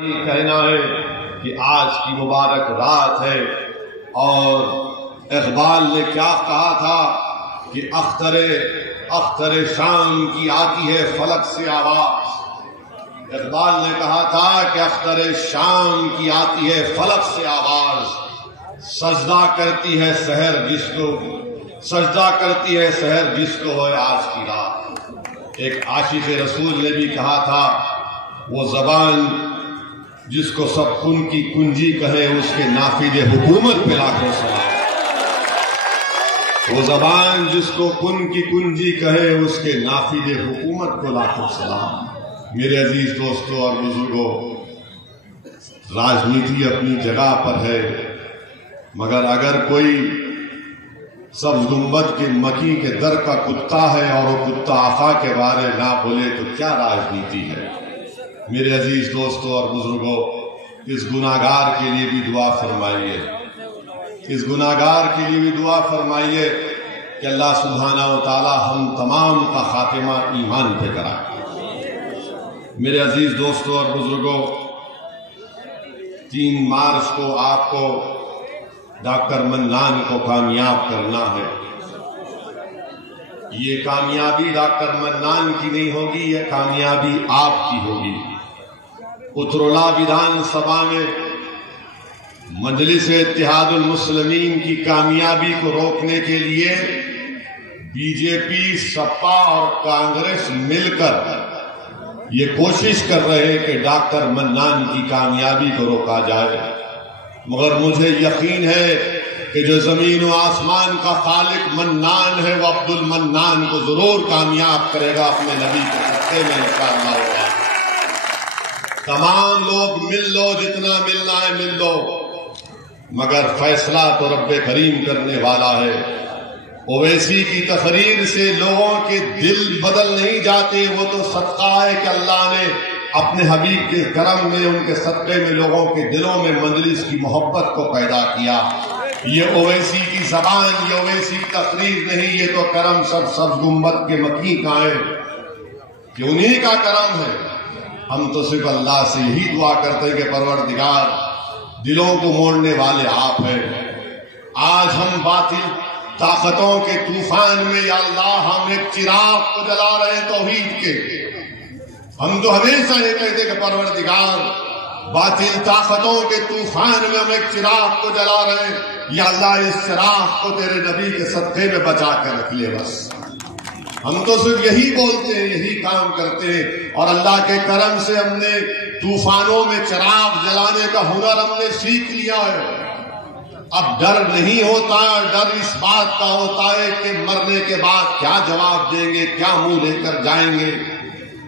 कहना है कि आज की मुबारक रात है और इकबाल ने क्या कहा था कि अख्तरे शाम की आती है फलक से आवाज। इकबाल ने कहा था कि अख्तरे शाम की आती है फलक से आवाज, सजदा करती है सहर जिसको हो आज की रात। एक आशिक रसूल ने भी कहा था, वो जबान जिसको सब कुन की कुंजी कहे उसके नाफिजे हुकूमत पे लाखों सलाम। वो जबान जिसको कुन की कुंजी कहे उसके नाफिजे हुकूमत को लाखों सलाम। मेरे अजीज दोस्तों और बुजुर्गों, राजनीति अपनी जगह पर है, मगर अगर कोई सब्ज गुंबद के मकी के दर का कुत्ता है और वो कुत्ता आका के बारे ना बोले तो क्या राजनीति है। मेरे अजीज दोस्तों और बुजुर्गों, इस गुनाहगार के लिए भी दुआ फरमाइए, इस गुनाहगार के लिए भी दुआ फरमाइए कि अल्लाह सुब्हानहू व तआला हम तमाम का खातिमा ईमान पे कराए। मेरे अजीज दोस्तों और बुजुर्गों, 3 मार्च को आपको डॉक्टर मन्नान को कामयाब करना है। ये कामयाबी डॉक्टर मन्नान की नहीं होगी, ये कामयाबी आपकी होगी। उतरोला विधानसभा में मजलिस इत्तेहादुल मुस्लिमीन की कामयाबी को रोकने के लिए बीजेपी, सपा और कांग्रेस मिलकर ये कोशिश कर रहे हैं कि डॉक्टर मन्नान की कामयाबी को रोका जाए। मगर मुझे यकीन है कि जो जमीन व आसमान का खालिक मन्नान है, वो अब्दुल मन्नान को जरूर कामयाब करेगा अपने नबी के सत्ते में इंशाअल्लाह। तमाम लोग मिल लो, जितना मिलना है मिल लो, मगर फैसला तो रब्बे करीम करने वाला है। ओवैसी की तकरीर से लोगों के दिल बदल नहीं जाते, वो तो सदका है कि अल्लाह ने अपने हबीब के करम में, उनके सदक़े में लोगों के दिलों में मजलिस की मोहब्बत को पैदा किया। ये ओवैसी की जबान, ये ओवैसी की तकरीर नहीं, ये तो करम सब गुंबद के मकी का है कि उन्हीं का करम है। हम तो सिर्फ अल्लाह से यही दुआ करते हैं कि परवरदिगार, दिलों को मोड़ने वाले आप हैं। आज हम बातिल ताकतों के तूफान में, या अल्लाह, हम एक चिराग को जला रहे हैं तौहीद के। हम तो हमेशा ये कहते कि परवरदिगार, बातिल ताकतों के तूफान में हम एक चिराग को जला रहे हैं, या अल्लाह इस चिराग को तेरे नबी के सदक़े में बचा कर रख ले। बस हम तो सिर्फ यही बोलते हैं, यही काम करते हैं, और अल्लाह के करम से हमने तूफानों में चिराग जलाने का हुनर हमने सीख लिया है। अब डर नहीं होता, डर इस बात का होता है कि मरने के बाद क्या जवाब देंगे, क्या मुंह लेकर जाएंगे।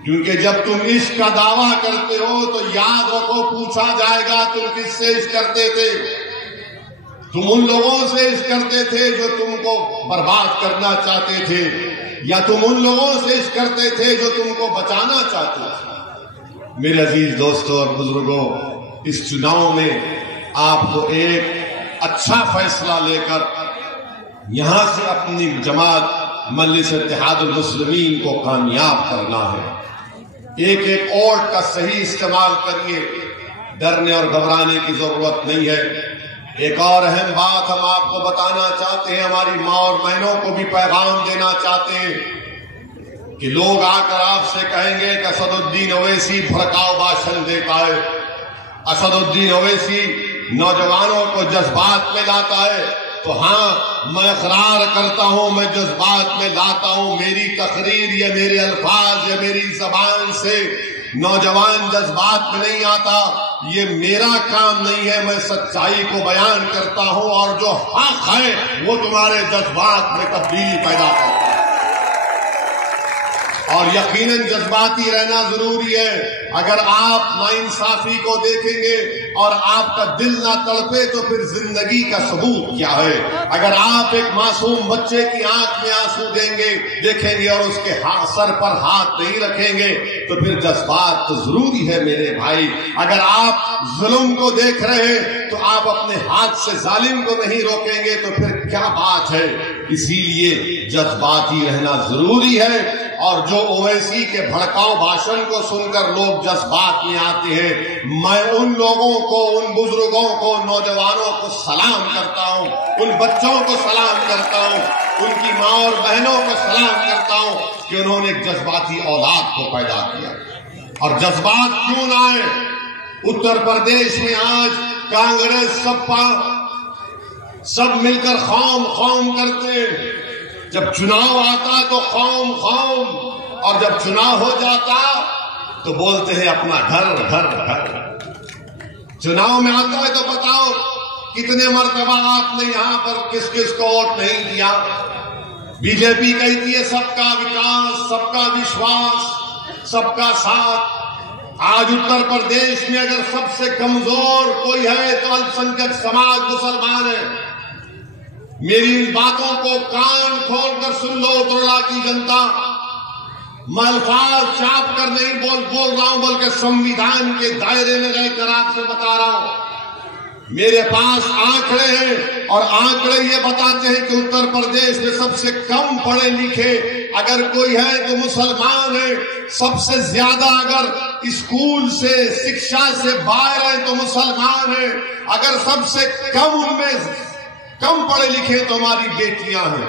क्योंकि जब तुम इश्क का दावा करते हो तो याद रखो, पूछा जाएगा तुम किससे इश्क करते थे। तुम उन लोगों से इश्क करते थे जो तुमको बर्बाद करना चाहते थे, या तुम उन लोगों से इश्क करते थे जो तुमको बचाना चाहते थे। मेरे अजीज दोस्तों और बुजुर्गों, इस चुनाव में आपको एक अच्छा फैसला लेकर यहां से अपनी जमात मजलिस इत्तेहादुल मुस्लिमीन को कामयाब करना है। एक एक वोट का सही इस्तेमाल करिए, डरने और घबराने की जरूरत नहीं है। एक और अहम बात हम आपको बताना चाहते हैं, हमारी माँ और बहनों को भी पैगाम देना चाहते हैं कि लोग आकर आपसे कहेंगे कि असदुद्दीन ओवैसी भड़काऊ भाषण देता है, असदुद्दीन ओवैसी नौजवानों को जज्बात में लाता है। तो हाँ, मैं इकरार करता हूं, मैं जज्बात में लाता हूं। मेरी तकरीर या मेरे अल्फाज या मेरी जबान से नौजवान जज्बात में नहीं आता, ये मेरा काम नहीं है। मैं सच्चाई को बयान करता हूं और जो हक है वो तुम्हारे जज्बात में तब्दीली पैदा करता है। और यकीनन जज्बाती रहना जरूरी है। अगर आप नाइंसाफी को देखेंगे और आपका दिल ना तड़पे तो फिर जिंदगी का सबूत क्या है। अगर आप एक मासूम बच्चे की आंख में आंसू देखेंगे और उसके सर पर हाथ नहीं रखेंगे तो फिर जज्बात तो जरूरी है मेरे भाई। अगर आप जुल्म को देख रहे हैं तो आप अपने हाथ से जालिम को नहीं रोकेंगे तो फिर क्या बात है। इसीलिए जज्बाती रहना जरूरी है और जो ओवैसी के भड़काऊ भाषण को सुनकर लोग जज्बात में आते हैं, मैं उन लोगों को, उन बुजुर्गों को, नौजवानों को सलाम करता हूं, उन बच्चों को सलाम करता हूं, उनकी मां और बहनों को सलाम करता हूं कि उन्होंने एक जज्बाती औलाद को पैदा किया। और जज्बात क्यों ना आए? उत्तर प्रदेश में आज कांग्रेस सपा सब मिलकर खौम खौम करते हैं। जब चुनाव आता तो खौम खौम, और जब चुनाव हो जाता तो बोलते हैं अपना घर घर घर। चुनाव में आता है तो बताओ कितने मर्तबा आपने यहां पर किस किस को वोट नहीं दिया। बीजेपी कहती है सबका विकास, सबका विश्वास, सबका साथ। आज उत्तर प्रदेश में अगर सबसे कमजोर कोई है तो अल्पसंख्यक समाज मुसलमान है। मेरी इन बातों को कान खोलकर सुन लो उत्तरला की जनता। मैं अल्फाज छाप कर नहीं बोल रहा हूं, बल्कि संविधान के दायरे में रहकर आपसे बता रहा हूं। मेरे पास आंकड़े हैं और आंकड़े ये बताते हैं कि उत्तर प्रदेश में सबसे कम पढ़े लिखे अगर कोई है तो मुसलमान है। सबसे ज्यादा अगर स्कूल से, शिक्षा से बाहर है तो मुसलमान है। अगर सबसे कम उनमें कम पढ़े लिखे तो हमारी बेटियां हैं।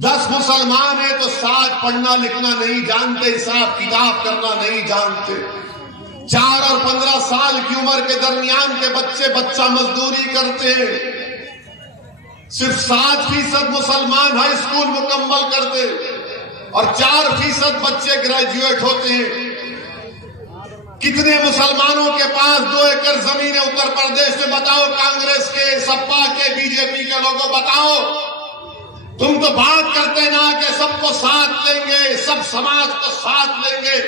10 मुसलमान हैं तो 7 पढ़ना लिखना नहीं जानते, हिसाब किताब करना नहीं जानते। 4 और 15 साल की उम्र के दरमियान के बच्चा मजदूरी करते हैं। सिर्फ 7% मुसलमान हाई स्कूल मुकम्मल करते और 4% बच्चे ग्रेजुएट होते हैं। कितने मुसलमानों के पास 2 एकड़ जमीन है उत्तर प्रदेश में? बताओ, कांग्रेस के, सपा के, बीजेपी के लोगों बताओ। तुम तो बात करते ना कि सबको साथ लेंगे, सब समाज को साथ लेंगे।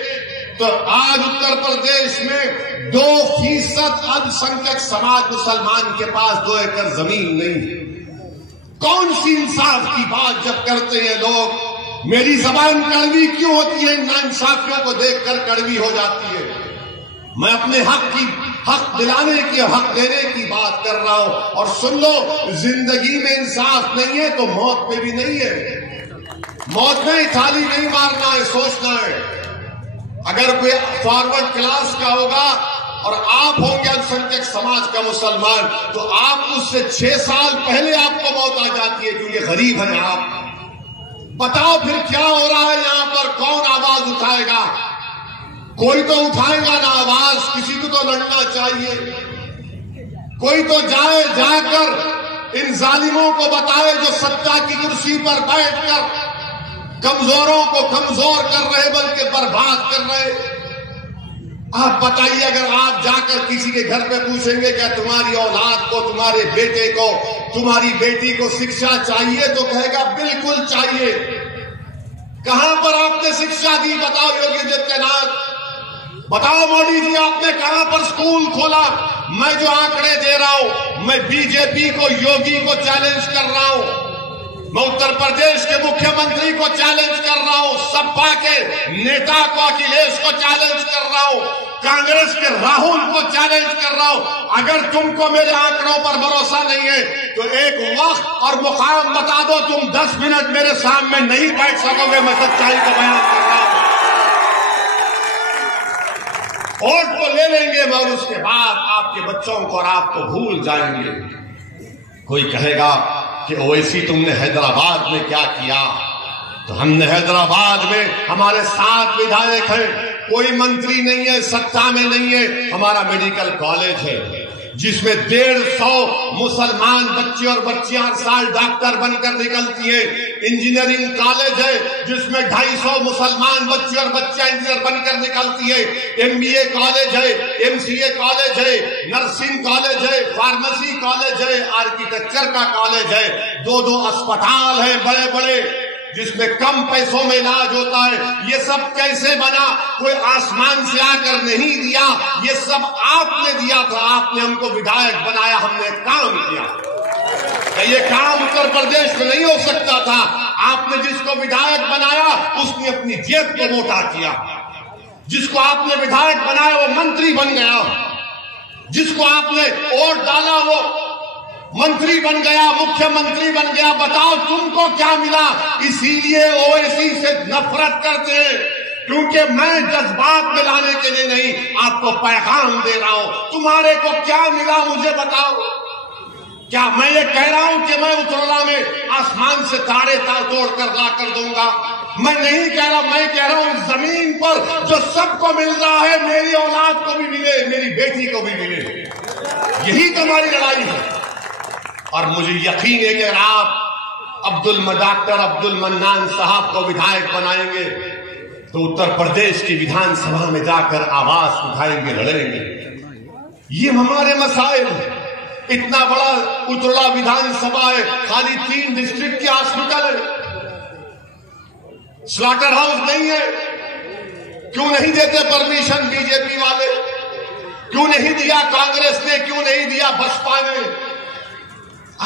तो आज उत्तर प्रदेश में 2% अल्पसंख्यक समाज मुसलमान के पास 2 एकड़ जमीन नहीं है। कौन सी इंसाफ की बात जब करते हैं लोग? मेरी जबान कड़वी क्यों होती है? नाइंसाफियों को देखकर कड़वी हो जाती है। मैं अपने हक दिलाने की, हक देने की बात कर रहा हूं। और सुन लो, जिंदगी में इंसाफ नहीं है तो मौत में भी नहीं है। मौत में थाली नहीं मारना है, सोचना है। अगर कोई फॉरवर्ड क्लास का होगा और आप होंगे अल्पसंख्यक समाज का मुसलमान, तो आप उससे 6 साल पहले आपको मौत आ जाती है, क्योंकि गरीब हैं आप। बताओ फिर क्या हो रहा है यहां पर? कौन आवाज उठाएगा? कोई तो उठाएगा ना आवाज। किसी को तो लड़ना चाहिए। कोई तो जाकर इन जालिमों को बताए जो सत्ता की कुर्सी पर बैठकर कमजोरों को कमजोर कर रहे, बल्कि बर्बाद कर रहे। आप बताइए, अगर आप जाकर किसी के घर पे पूछेंगे क्या तुम्हारी औलाद को, तुम्हारे बेटे को, तुम्हारी बेटी को शिक्षा चाहिए, तो कहेगा बिल्कुल चाहिए। कहां पर आपने शिक्षा दी? बताओ योगी आदित्यनाथ, बताओ मोदी जी, आपने कहां पर स्कूल खोला? मैं जो आंकड़े दे रहा हूं, मैं बीजेपी को, योगी को चैलेंज कर रहा हूं। मैं उत्तर प्रदेश के मुख्यमंत्री को चैलेंज कर रहा हूं, सपा के नेता को, अखिलेश को चैलेंज कर रहा हूं, कांग्रेस के राहुल को चैलेंज कर रहा हूं। अगर तुमको मेरे आंकड़ों पर भरोसा नहीं है तो एक वक्त और मुकाम बता दो, तुम 10 मिनट मेरे सामने नहीं बैठ सकोगे। मैं सच्चाई का बयान कर रहा हूं। वोट को ले लेंगे और उसके बाद आपके बच्चों को और आपको भूल जाएंगे। कोई कहेगा कि ओवैसी तुमने हैदराबाद में क्या किया? तो हमने हैदराबाद में, हमारे 7 विधायक हैं, कोई मंत्री नहीं है, सत्ता में नहीं है। हमारा मेडिकल कॉलेज है जिसमें 150 मुसलमान बच्चे और बच्चियां हर साल डॉक्टर बनकर निकलती है। इंजीनियरिंग कॉलेज है जिसमें 250 मुसलमान बच्चे और बच्चियां इंजीनियर बनकर निकलती है। MBA कॉलेज है, MCA कॉलेज है, नर्सिंग कॉलेज है, फार्मेसी कॉलेज है, आर्किटेक्चर का कॉलेज है। 2-2 अस्पताल है बड़े बड़े जिसमें कम पैसों में इलाज होता है। ये सब कैसे बना? कोई आसमान से आकर नहीं दिया, ये सब आपने दिया था। आपने हमको विधायक बनाया, हमने काम किया। ये काम उत्तर प्रदेश में नहीं हो सकता था। आपने जिसको विधायक बनाया उसने अपनी जेब को मोटा किया। जिसको आपने विधायक बनाया वो मंत्री बन गया। जिसको आपने वोट डाला वो मंत्री बन गया, मुख्यमंत्री बन गया, बताओ तुमको क्या मिला? इसीलिए ओवैसी से नफरत करते हैं, क्योंकि मैं जज्बात में लाने के लिए नहीं, आपको पैगाम दे रहा हूं। तुम्हारे को क्या मिला मुझे बताओ? क्या मैं ये कह रहा हूं कि मैं उतरला में आसमान से तारे तोड़ कर ला कर दूंगा? मैं नहीं कह रहा, मैं कह रहा हूं जमीन पर जो सबको मिल रहा है, मेरी औलाद को भी मिले, मेरी बेटी को भी मिले। यही तुम्हारी लड़ाई है। और मुझे यकीन है कि अगर आप डॉक्टर अब्दुल मन्नान साहब को विधायक बनाएंगे तो उत्तर प्रदेश की विधानसभा में जाकर आवाज उठाएंगे, लड़ेंगे। ये हमारे मसाइल। इतना बड़ा उतरला विधानसभा है, खाली 3 डिस्ट्रिक्ट के हॉस्पिटल है, स्लॉटर हाउस नहीं है। क्यों नहीं देते परमिशन बीजेपी वाले? क्यों नहीं दिया कांग्रेस ने? क्यों नहीं दिया बसपा ने?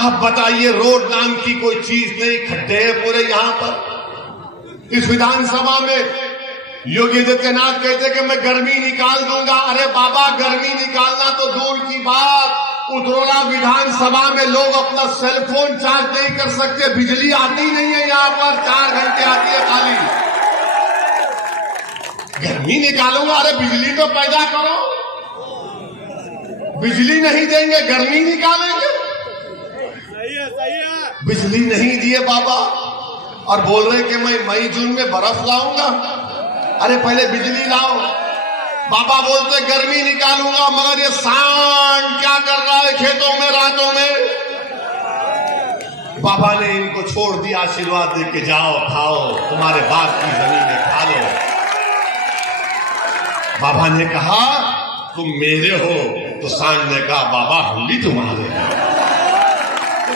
आप बताइए, रोड नाम की कोई चीज नहीं, खड्डे हैं पूरे यहां पर। इस विधानसभा में योगी आदित्यनाथ कहते कि मैं गर्मी निकाल दूंगा। अरे बाबा, गर्मी निकालना तो दूर की बात, उतरौला विधानसभा में लोग अपना सेलफोन चार्ज नहीं कर सकते, बिजली आती नहीं है यहां पर, 4 घंटे आती है खाली। गर्मी निकालूंगा? अरे बिजली तो पैदा करो। बिजली नहीं देंगे, गर्मी निकालेंगे? बिजली नहीं दिए बाबा, और बोल रहे कि मैं मई जून में बर्फ लाऊंगा। अरे पहले बिजली लाओ। बाबा बोलते गर्मी निकालूंगा, मगर ये सांड क्या कर रहा है खेतों में रातों में? बाबा ने इनको छोड़ दिया, आशीर्वाद दे के जाओ, खाओ, तुम्हारे बाप की जमीन खा लो। बाबा ने कहा तुम मेरे हो, तो सांड ने कहा बाबा हम भी तुम्हारे हैं।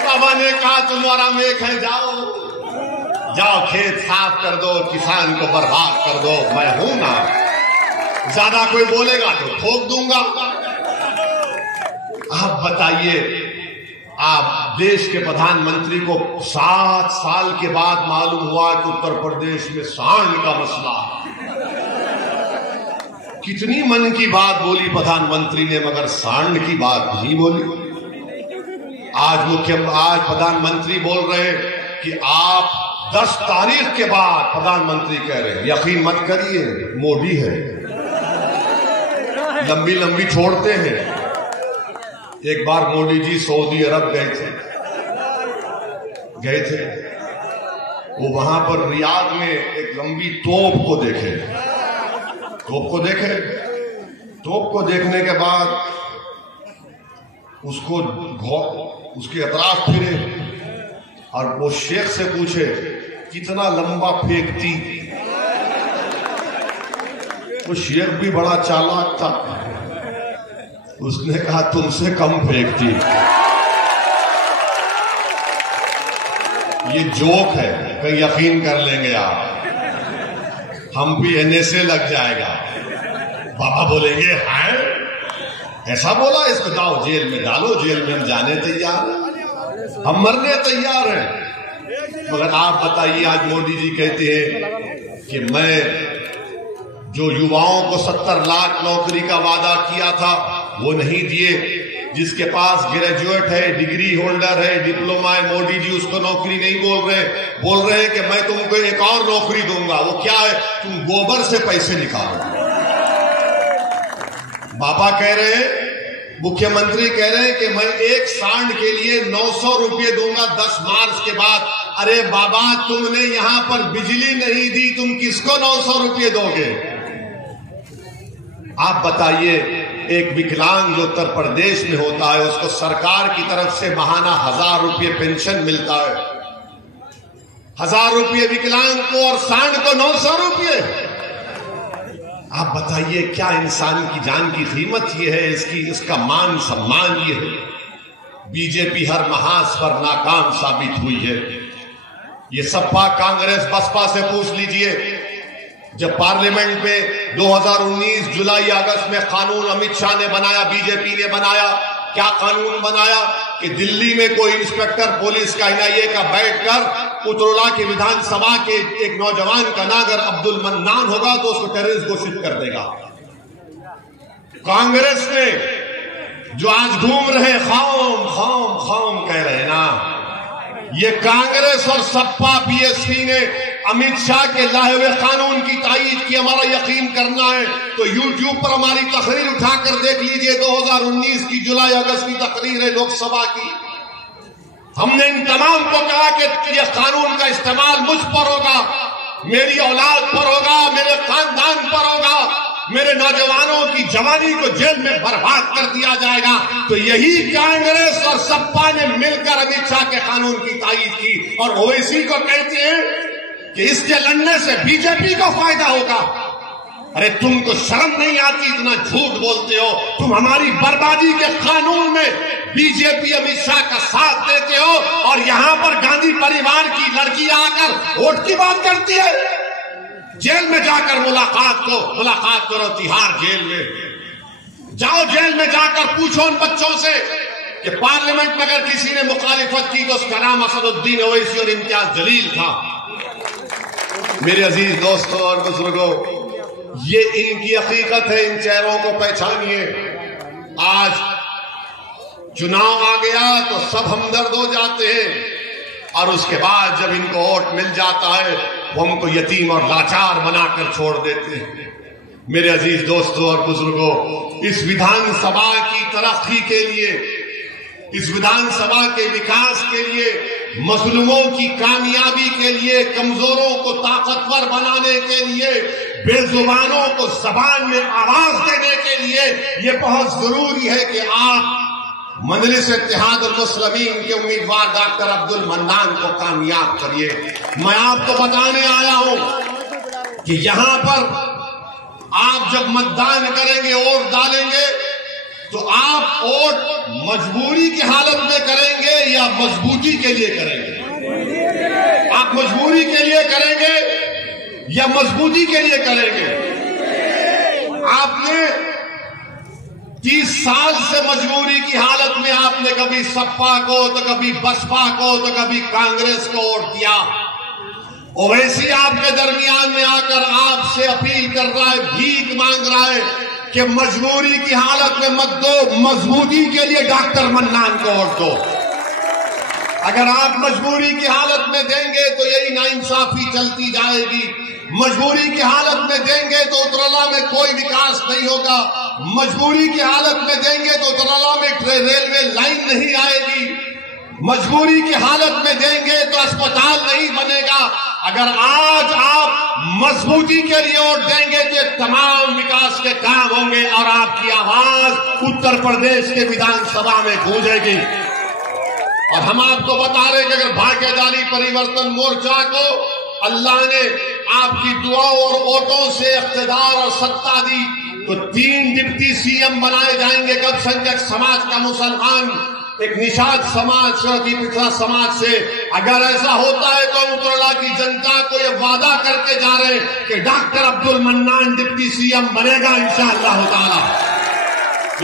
बाबा ने कहा तुम्हारा मेघ है, जाओ जाओ खेत साफ कर दो, किसान को बर्बाद कर दो, मैं हूं ना। ज्यादा कोई बोलेगा तो ठोक दूंगा। आप बताइए, आप देश के प्रधानमंत्री को 7 साल के बाद मालूम हुआ कि उत्तर प्रदेश में सांड का मसला। कितनी मन की बात बोली प्रधानमंत्री ने, मगर सांड की बात नहीं बोली। आज प्रधानमंत्री बोल रहे कि आप 10 तारीख के बाद, प्रधानमंत्री कह रहे हैं, यकीन मत करिए, मोदी है, लंबी लंबी छोड़ते हैं। एक बार मोदी जी सऊदी अरब गए थे, वो वहां पर रियाद में एक लंबी तोप को देखे। तोप को देखने के बाद उसके अतराफ फिरे और वो शेख से पूछे कितना लंबा फेंकती। वो शेख भी बड़ा चालाक था, उसने कहा तुमसे कम फेंकती। ये जोक है, कहीं यकीन कर लेंगे आप, हम भी एने से लग जाएगा। बाबा बोलेंगे है ऐसा बोला, इसको जाओ जेल में डालो, जेल में हम जाने तैयार हैं, हम मरने तैयार हैं। मगर आप बताइए, आज मोदी जी कहते हैं कि मैं जो युवाओं को 70 लाख नौकरी का वादा किया था वो नहीं दिए। जिसके पास ग्रेजुएट है, डिग्री होल्डर है, डिप्लोमा है, मोदी जी उसको नौकरी नहीं बोल रहे हैं कि मैं तुमको एक और नौकरी दूंगा। वो क्या है? तुम गोबर से पैसे निकालो। बाबा कह रहे हैं, मुख्यमंत्री कह रहे हैं कि मैं एक सांड के लिए 900 रुपये दूंगा 10 मार्च के बाद। अरे बाबा, तुमने यहां पर बिजली नहीं दी, तुम किसको 900 रुपये दोगे? आप बताइए, एक विकलांग जो उत्तर प्रदेश में होता है उसको सरकार की तरफ से महाना 1000 रुपये पेंशन मिलता है। 1000 रुपये विकलांग को और सांड को 900 रुपये। आप बताइए, क्या इंसान की जान की कीमत ये है, इसका मान सम्मान ये है? बीजेपी हर महाज पर नाकाम साबित हुई है। ये सपा, कांग्रेस, बसपा से पूछ लीजिए, जब पार्लियामेंट में 2019 जुलाई अगस्त में कानून अमित शाह ने बनाया, बीजेपी ने बनाया, क्या कानून बनाया कि दिल्ली में कोई इंस्पेक्टर पुलिस का, एनआईए का बैठकर उतरौला की विधानसभा के एक नौजवान का नाम अगर अब्दुल मन्नान होगा तो उसको टेररिस्ट घोषित कर देगा। कांग्रेस ने जो आज घूम रहे खौम खौम खौम कह रहे ना, ये कांग्रेस और सपा बीएसपी ने अमित शाह के लाए हुए कानून की तायीद की। हमारा यकीन करना है तो यूट्यूब पर हमारी तकरीर उठाकर देख लीजिए, 2019 की जुलाई अगस्त की तकरीर है लोकसभा की। हमने इन तमाम को कहा कि यह कानून का इस्तेमाल मुझ पर होगा, मेरी औलाद पर होगा, मेरे खानदान पर होगा, मेरे नौजवानों की जवानी को जेल में बर्बाद कर दिया जाएगा। तो यही कांग्रेस और सपा ने मिलकर अमित शाह के कानून की तायीद की और ओवैसी को कहते हैं कि इसके लड़ने से बीजेपी को फायदा होगा। अरे तुमको शर्म नहीं आती, इतना झूठ बोलते हो। तुम हमारी बर्बादी के कानून में बीजेपी अमित शाह का साथ देते हो और यहां पर गांधी परिवार की लड़की आकर वोट की बात करती है। जेल में जाकर मुलाकात करो, तिहाड़ जेल में जाओ, जेल में जाकर पूछो उन बच्चों से कि पार्लियामेंट में अगर किसी ने मुखालिफत की तो उसका नाम असदुद्दीन ओवैसी और इम्तियाज जलील था। मेरे अजीज दोस्तों और बुजुर्गों, ये इनकी हकीकत है, इन चेहरों को पहचानिए। आज चुनाव आ गया तो सब हमदर्द हो जाते हैं और उसके बाद जब इनको वोट मिल जाता है वो हमको यतीम और लाचार बनाकर छोड़ देते हैं। मेरे अजीज दोस्तों और बुजुर्गों, इस विधानसभा की तरक्की के लिए, इस विधानसभा के विकास के लिए, मजलूमों की कामयाबी के लिए, कमजोरों को ताकतवर बनाने के लिए, बेजुबानों को जबान में आवाज देने के लिए ये बहुत जरूरी है कि आप मजलिस इत्तेहादुल मुस्लिमीन के उम्मीदवार डॉक्टर अब्दुल मन्नान को कामयाब करिए। मैं आपको बताने आया हूं कि यहां पर आप जब मतदान करेंगे, वोट डालेंगे, तो आप वोट मजबूरी की हालत में करेंगे या मजबूती के लिए करेंगे? आप मजबूरी के लिए करेंगे या मजबूती के लिए करेंगे? आपने 30 साल से मजबूरी की हालत में आपने कभी सपा को, तो कभी बसपा को, तो कभी कांग्रेस को वोट दिया। ओवैसी आपके दरमियान में आकर आपसे अपील कर रहा है, भीख मांग रहा है कि मजबूरी की हालत में मत दो, मजबूती के लिए डॉक्टर मन्नान को वोट दो। अगर आप मजबूरी की हालत में देंगे तो यही नाइंसाफी चलती जाएगी। मजबूरी की हालत में देंगे तो उतरला में कोई विकास नहीं होगा। मजबूरी की हालत में देंगे तो उतरला में रेलवे लाइन नहीं आएगी। मजबूरी की हालत में देंगे तो अस्पताल नहीं बनेगा। अगर आज आप मजबूती के लिए वोट देंगे तो तमाम विकास के काम होंगे और आपकी आवाज उत्तर प्रदेश के विधानसभा में गूंजेगी। और हम आपको बता रहे कि अगर भाग्यशाली परिवर्तन मोर्चा को अल्लाह ने आपकी दुआओं और वोटों से इख्तिदार और सत्ता दी तो 3 डिप्टी सीएम बनाए जाएंगे। अल्पसंख्यक समाज का मुसलमान, एक निषाद समाज की पिछड़ा समाज से। अगर ऐसा होता है तो उतरला की जनता को ये वादा करके जा रहे हैं कि doctor Abdul mannan deputy CM बनेगा इंशाअल्लाह ताला।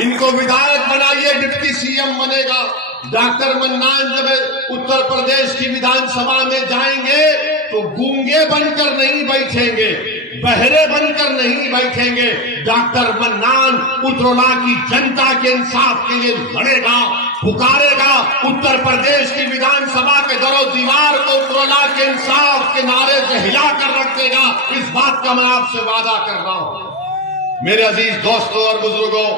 इनको विधायक बनाइए, डिप्टी सीएम बनेगा। डॉक्टर मन्नान जब उत्तर प्रदेश की विधानसभा में जाएंगे तो गूंगे बनकर नहीं बैठेंगे, बहरे बनकर नहीं बैठेंगे। डॉक्टर मन्नान उतरला की जनता के इंसाफ के लिए लड़ेगा, पुकारेगा। उत्तर प्रदेश की विधानसभा के दरो दीवार को उतरला के इंसाफ के नारे से हिलाकर रख देगा। इस बात का मैं आपसे वादा कर रहा हूं। मेरे अजीज दोस्तों और बुजुर्गों,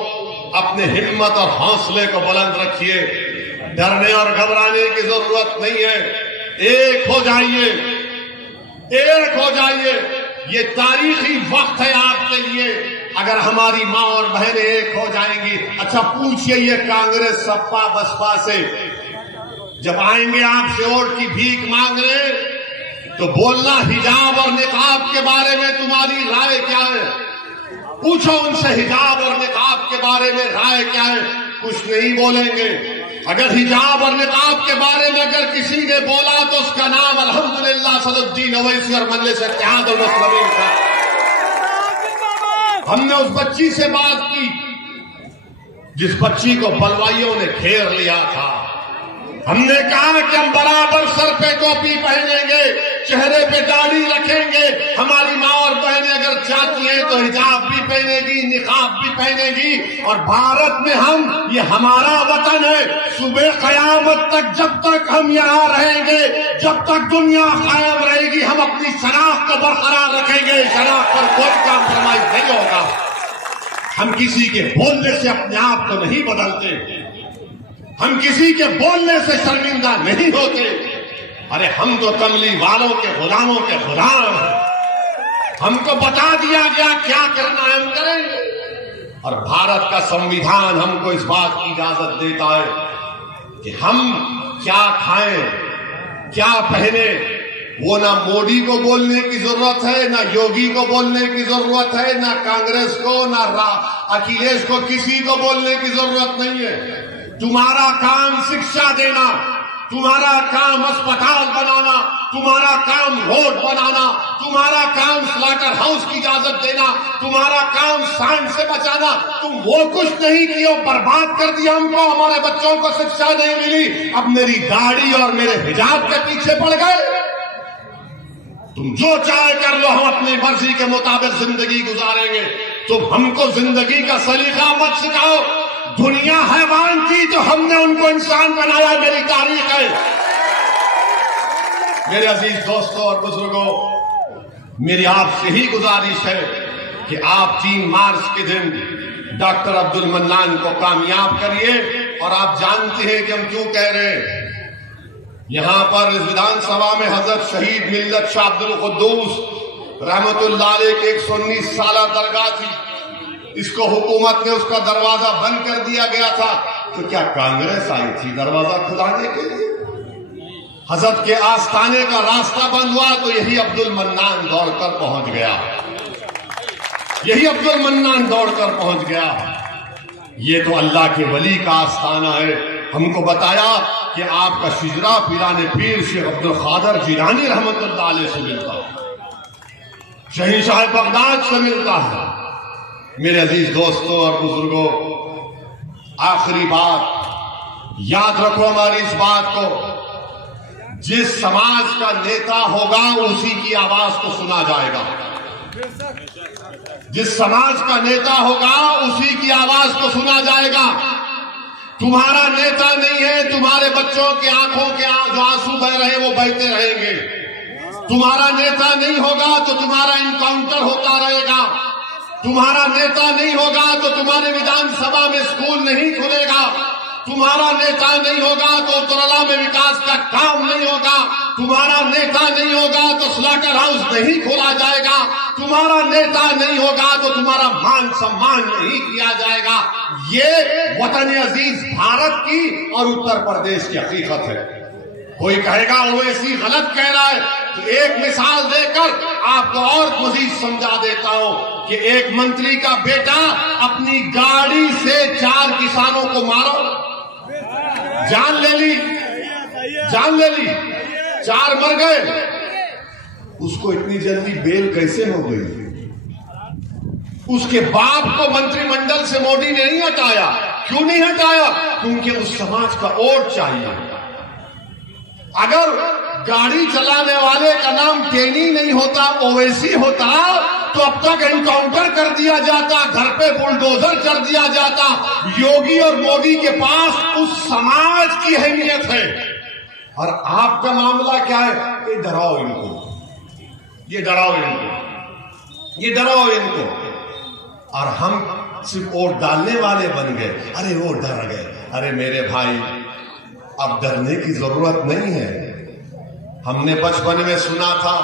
अपने हिम्मत और हौसले को बुलंद रखिए। डरने और घबराने की जरूरत नहीं है। एक हो जाइए, एक हो जाइए। ये तारीखी वक्त है आपके लिए। अगर हमारी माँ और बहनें एक हो जाएंगी। अच्छा पूछिए ये कांग्रेस सपा बसपा से, जब आएंगे आपसे वोट की भीख मांगने तो बोलना हिजाब और निकाब के बारे में तुम्हारी राय क्या है? पूछो उनसे हिजाब और निकाब के बारे में राय क्या है? कुछ नहीं बोलेंगे। अगर हिजाब और निकाब के बारे में अगर किसी ने बोला तो उसका नाम अल्हम्दुलिल्लाह असदुद्दीन ओवैसी और मजलिस इत्तेहादुल मुस्लिमीन था। हमने उस बच्ची से बात की जिस बच्ची को बलवाइयों ने घेर लिया था। हमने कहा कि हम बराबर सर पे टोपी पहनेंगे, चेहरे पे दाढ़ी रखेंगे। हमारी माँ और बहनें अगर चाहती हैं तो हिजाब भी पहनेगी, निकाब भी पहनेगी। और भारत में हम, ये हमारा वतन है। सुबह कयामत तक जब तक हम यहाँ रहेंगे, जब तक दुनिया कायम रहेगी, हम अपनी शनाख्त को बरकरार रखेंगे। शनाख्त पर कोई कॉम्प्रोमाइज नहीं होगा। हम किसी के बोलने से अपने आप को नहीं बदलते, हम किसी के बोलने से शर्मिंदा नहीं होते। अरे हम तो कमली वालों के गुलामों के गुलाम हैं। हमको बता दिया गया क्या करना है, हम करेंगे। और भारत का संविधान हमको इस बात की इजाजत देता है कि हम क्या खाएं, क्या पहने। वो ना मोदी को बोलने की जरूरत है, ना योगी को बोलने की जरूरत है, ना कांग्रेस को, ना अखिलेश को, किसी को बोलने की जरूरत नहीं है। तुम्हारा काम शिक्षा देना, तुम्हारा काम अस्पताल बनाना, तुम्हारा काम रोड बनाना, तुम्हारा काम स्लॉटर हाउस की इजाजत देना, तुम्हारा काम सांड से बचाना। तुम वो कुछ नहीं किया, बर्बाद कर दिया हमको। हमारे बच्चों को शिक्षा नहीं मिली, अब मेरी गाड़ी और मेरे हिजाब के पीछे पड़ गए। तुम जो चाहे कर लो, हम अपनी मर्जी के मुताबिक जिंदगी गुजारेंगे। तुम हमको जिंदगी का सलीका मत सिखाओ। दुनिया हैवान थी तो हमने उनको इंसान बनाया, मेरी तारीख है। मेरे अजीज दोस्तों और बुजुर्गों, मेरी आपसे ही गुजारिश है कि आप 3 मार्च के दिन डॉक्टर अब्दुल मन्नान को कामयाब करिए। और आप जानते हैं कि हम क्यों कह रहे हैं। यहां पर इस विधानसभा में हजरत शहीद मिल्लत शाह अब्दुल कुद्दूस रहमतुल्लाह अलैह की 119 साला दरगाह थी। इसको हुकूमत ने उसका दरवाजा बंद कर दिया गया था, तो क्या कांग्रेस आई थी दरवाजा खुलाने के लिए? हजरत के आस्थाने का रास्ता बंद हुआ तो यही अब्दुल मन्नान दौड़कर पहुंच गया, यही अब्दुल मन्नान दौड़कर पहुंच गया। ये तो अल्लाह के वली का आस्थाना है। हमको बताया कि आपका शिजरा पीराने पीर शेख अब्दुल कादिर जिलानी रहमतुल्लाह अलैह से मिलता है, शहंशाह बगदाद से मिलता है। मेरे अजीज दोस्तों और बुजुर्गों, आखिरी बात याद रखो हमारी इस बात को, जिस समाज का नेता होगा उसी की आवाज को सुना जाएगा। जिस समाज का नेता होगा उसी की आवाज को सुना जाएगा। तुम्हारा नेता नहीं है, तुम्हारे बच्चों के आंखों के जो आंसू बह रहे वो बहते रहेंगे। तुम्हारा नेता नहीं होगा तो तुम्हारा इनकाउंटर होता रहेगा। तुम्हारा नेता नहीं होगा तो तुम्हारे विधानसभा में स्कूल नहीं खुलेगा। तुम्हारा नेता नहीं होगा तो उत्तरला में विकास का काम नहीं होगा। तुम्हारा नेता नहीं होगा तो स्लॉटर हाउस नहीं खोला जाएगा। तुम्हारा नेता नहीं होगा तो तुम्हारा मान सम्मान नहीं किया जाएगा। ये वतन अजीज भारत की और उत्तर प्रदेश की हकीकत है। कोई कहेगा ओवैसी गलत कह रहा है, तो एक मिसाल देकर आपको और मजीद समझा देता हूं कि एक मंत्री का बेटा अपनी गाड़ी से 4 किसानों को मारो, जान ले ली, 4 मर गए। उसको इतनी जल्दी बेल कैसे हो गई? उसके बाप को मंत्रिमंडल से मोदी ने नहीं हटाया। क्यों नहीं हटाया? क्योंकि उस समाज का वोट चाहिए। अगर गाड़ी चलाने वाले का नाम टेनी नहीं होता, ओवैसी होता, तो अब तक एनकाउंटर कर दिया जाता, घर पे बुलडोजर कर दिया जाता। योगी और मोदी के पास उस समाज की अहमियत है। और आपका मामला क्या है? ये डराओ इनको, ये डराओ इनको, ये डराओ इनको। और हम सिर्फ वोट डालने वाले बन गए। अरे वो डर गए। अरे मेरे भाई, अब डरने की जरूरत नहीं है। हमने बचपन में सुना था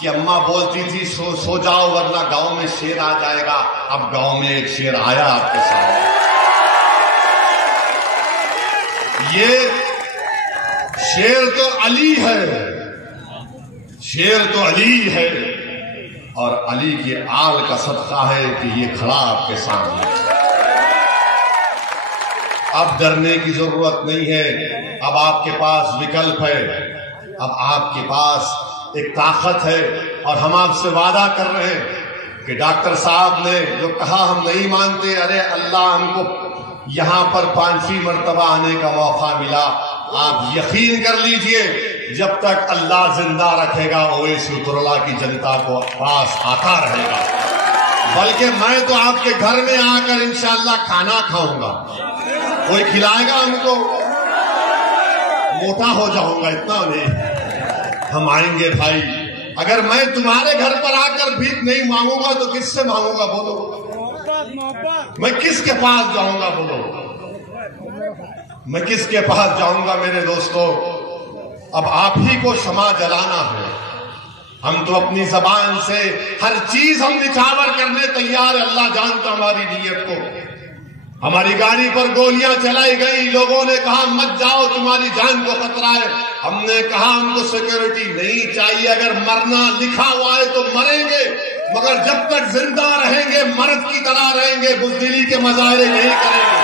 कि अम्मा बोलती थी सो जाओ वरना गांव में शेर आ जाएगा। अब गांव में एक शेर आया आपके सामने। ये शेर तो अली है, शेर तो अली है। और अली के आल का सदका है कि ये खड़ा आपके सामने। अब डरने की जरूरत नहीं है। अब आपके पास विकल्प है, अब आपके पास एक ताकत है। और हम आपसे वादा कर रहे हैं कि डॉक्टर साहब ने जो कहा हम नहीं मानते, अरे अल्लाह हमको यहां पर 5वीं मर्तबा आने का मौका मिला। आप यकीन कर लीजिए जब तक अल्लाह जिंदा रखेगा ओवैसी तुरला की जनता को पास आता रहेगा। बल्कि मैं तो आपके घर में आकर इंशाअल्लाह खाना खाऊंगा, कोई खिलाएगा हमको, मोटा हो जाऊंगा, इतना नहीं। हम आएंगे भाई, अगर मैं तुम्हारे घर पर आकर भीख नहीं मांगूंगा तो किससे मांगूंगा बोलो? मैं किसके पास जाऊंगा बोलो? मैं किसके पास जाऊंगा मेरे दोस्तों? अब आप ही को क्षमा जलाना है। हम तो अपनी जबान से हर चीज हम निछावर करने तैयार है, अल्लाह जानता हमारी नीयत को। हमारी गाड़ी पर गोलियां चलाई गई, लोगों ने कहा मत जाओ तुम्हारी जान को खतरा है। हमने कहा हमको सिक्योरिटी नहीं चाहिए, अगर मरना लिखा हुआ है तो मरेंगे, मगर जब तक जिंदा रहेंगे मर्द की तरह रहेंगे, बुज़दिली के मजाहरे नहीं करेंगे।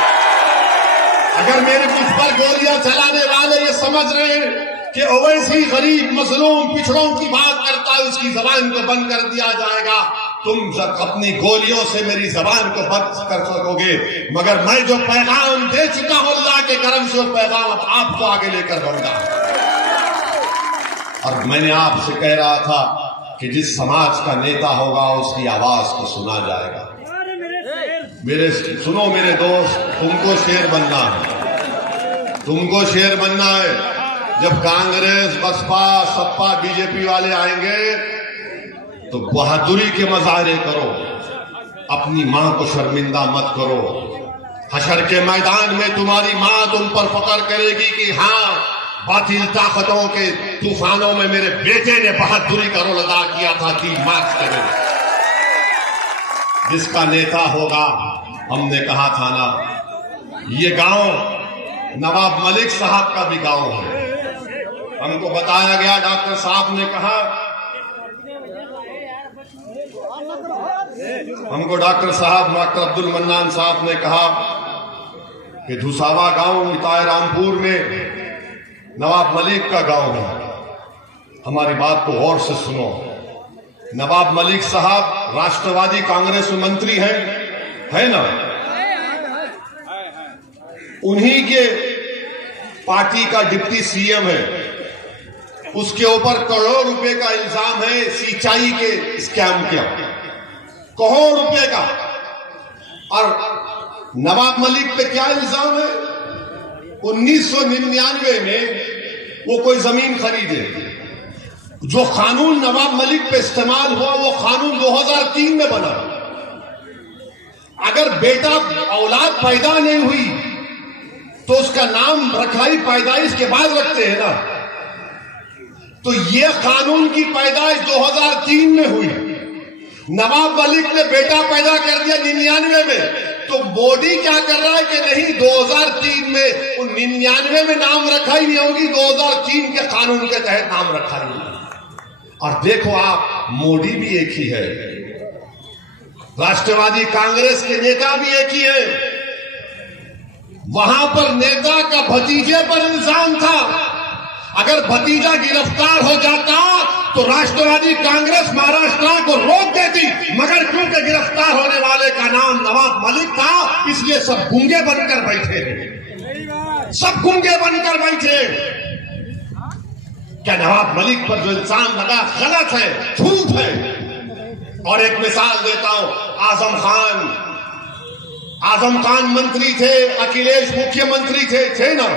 अगर मेरे मुझ पर गोलियां चलाने वाले ये समझ रहे हैं कि ओवैसी गरीब मजलूम पिछड़ों की बात करता है, उसकी जबान को बंद कर दिया जाएगा, तुम अपनी गोलियों से मेरी जबान को बंद कर सकोगे, मगर मैं जो पैगाम दे चुका हूं अल्लाह के करम से, वो पैगाम आपको आगे लेकर जाऊंगा। और मैंने आपसे कह रहा था कि जिस समाज का नेता होगा उसकी आवाज को सुना जाएगा। सुनो मेरे दोस्त, तुमको शेर बनना है, तुमको शेर बनना है। जब कांग्रेस बसपा सपा बीजेपी वाले आएंगे तो बहादुरी के मजाहरे करो, अपनी मां को शर्मिंदा मत करो। हशर के मैदान में तुम्हारी मां तुम पर फख्र करेगी कि हाँ, बातिल ताकतों के तूफानों में मेरे बेटे ने बहादुरी का रोल अदा किया था, 3 मार्च के दिन। जिसका नेता होगा, हमने कहा था ना, ये गांव नवाब मलिक साहब का भी गांव है। हमको बताया गया, डॉक्टर साहब ने कहा, हमको डॉक्टर अब्दुल मन्नान साहब ने कहा कि धुसावा गांव इताए रामपुर में नवाब मलिक का गांव है। हमारी बात को गौर से सुनो। नवाब मलिक साहब राष्ट्रवादी कांग्रेस में मंत्री हैं, है ना? उन्हीं के पार्टी का डिप्टी सीएम है। उसके ऊपर करोड़ रुपए का इल्जाम है सिंचाई के स्कैम का, करोड़ रुपए का। और नवाब मलिक पे क्या इल्जाम है? 1999 में वो कोई जमीन खरीदे, जो कानून नवाब मलिक पे इस्तेमाल हुआ वो कानून 2003 में बना। अगर बेटा औलाद पैदा नहीं हुई तो उसका नाम रखाई पैदाइश के बाद रखते हैं ना। तो ये कानून की पैदाइश 2003 में हुई। नवाब मलिक ने बेटा पैदा कर दिया 99 में, तो मोदी क्या कर रहा है कि नहीं 2003 में, 99 में नाम रखा ही नहीं होगी, 2003 के कानून के तहत नाम रखा ही नहीं। और देखो आप, मोदी भी एक ही है, राष्ट्रवादी कांग्रेस के नेता भी एक ही है। वहां पर नेता का भतीजे पर इल्जाम था, अगर भतीजा गिरफ्तार हो जाता तो राष्ट्रवादी कांग्रेस महाराष्ट्र को रोक देती, मगर क्योंकि गिरफ्तार होने वाले का नाम नवाब मलिक था, इसलिए सब गूंगे बनकर बैठे, सब गूंगे बनकर बैठे। क्या नवाब मलिक पर जो इल्जाम लगा गलत है, झूठ है? और एक मिसाल देता हूं, आजम खान मंत्री थे, अखिलेश मुख्यमंत्री थे ना।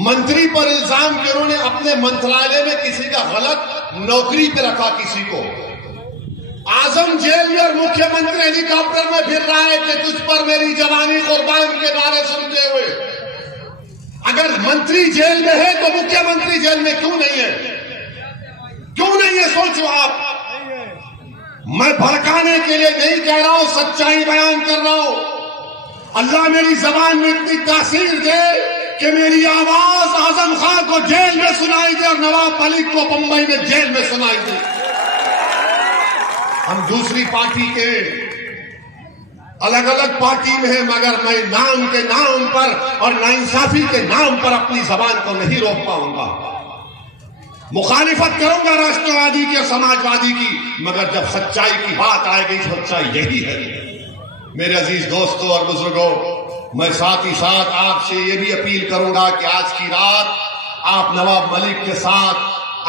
मंत्री पर इल्जाम कि उन्होंने अपने मंत्रालय में किसी का गलत नौकरी पे रखा किसी को। आजम जेल में और मुख्यमंत्री हेलीकॉप्टर में फिर रहा है कि तुझ पर मेरी जवानी कुर्बान के नारे सुनते हुए। अगर मंत्री जेल में है तो मुख्यमंत्री जेल में क्यों नहीं है? क्यों नहीं है, सोचो आप। मैं भड़काने के लिए नहीं कह रहा हूं, सच्चाई बयान कर रहा हूं। अल्लाह मेरी जबान में इतनी तासीर दे कि मेरी आवाज आजम खान को जेल में सुनाई दे और नवाब मलिक को बंबई में जेल में सुनाई दे। हम दूसरी पार्टी के अलग अलग पार्टी में है, मगर मैं नाम के नाम पर और नाइंसाफी के नाम पर अपनी जबान को नहीं रोक पाऊंगा। मुखालिफत करूंगा राष्ट्रवादी की और समाजवादी की, मगर जब सच्चाई की बात आएगी, सच्चाई यही है। मेरे अजीज दोस्तों और बुजुर्गों, मैं साथ ही साथ आपसे ये भी अपील करूंगा कि आज की रात आप नवाब मलिक के साथ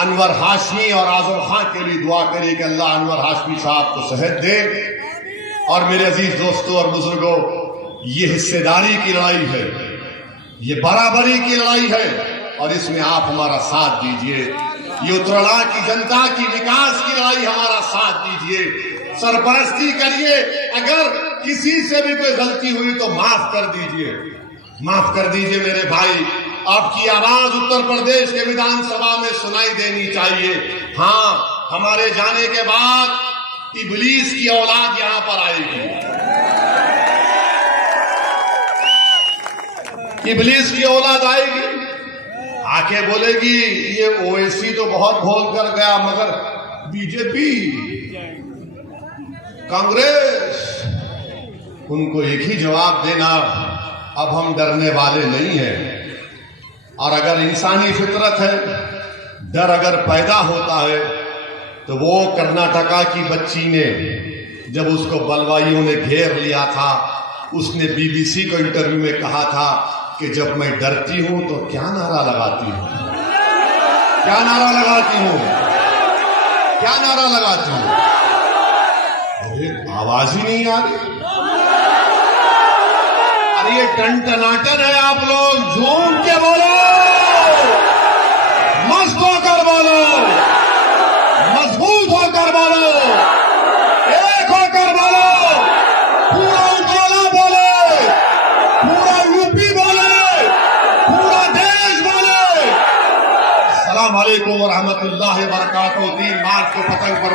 अनवर हाशमी और आजम खान के लिए दुआ करिए कि अल्लाह अनवर हाशमी साहब को सेहत दे। और मेरे अजीज दोस्तों और बुजुर्गों, ये हिस्सेदारी की लड़ाई है, ये बराबरी की लड़ाई है और इसमें आप हमारा साथ दीजिए। ये उत्तराला की जनता की विकास की लड़ाई, हमारा साथ दीजिए, सरपरस्ती करिए। अगर किसी से भी कोई गलती हुई तो माफ कर दीजिए, माफ कर दीजिए मेरे भाई। आपकी आवाज उत्तर प्रदेश के विधानसभा में सुनाई देनी चाहिए। हाँ, हमारे जाने के बाद इबलीस की औलाद यहां पर आएगी, इबलीस की औलाद आएगी, आके बोलेगी ये ओवैसी तो बहुत भोल कर गया, मगर बीजेपी कांग्रेस, उनको एक ही जवाब देना, अब हम डरने वाले नहीं हैं। और अगर इंसानी फितरत है, डर अगर पैदा होता है, तो वो कर्नाटका की बच्ची ने जब उसको बलवाइयों ने घेर लिया था, उसने बीबीसी को इंटरव्यू में कहा था कि जब मैं डरती हूं तो क्या नारा लगाती हूं, क्या नारा लगाती हूं, क्या नारा लगाती हूं। अरे आवाज ही नहीं आ रही। अरे ये टन-टनाटन है, आप लोग झूम के बोलो, मस्त होकर बोलो, मजबूत होकर बोलो, एक होकर बोलो, पूरा उजाला बोले, पूरा यूपी बोले, पूरा देश बोले। अस्सलाम वालेकुम व रहमतुल्लाहि व बरकातहू। 3 मार्च को पतंग पर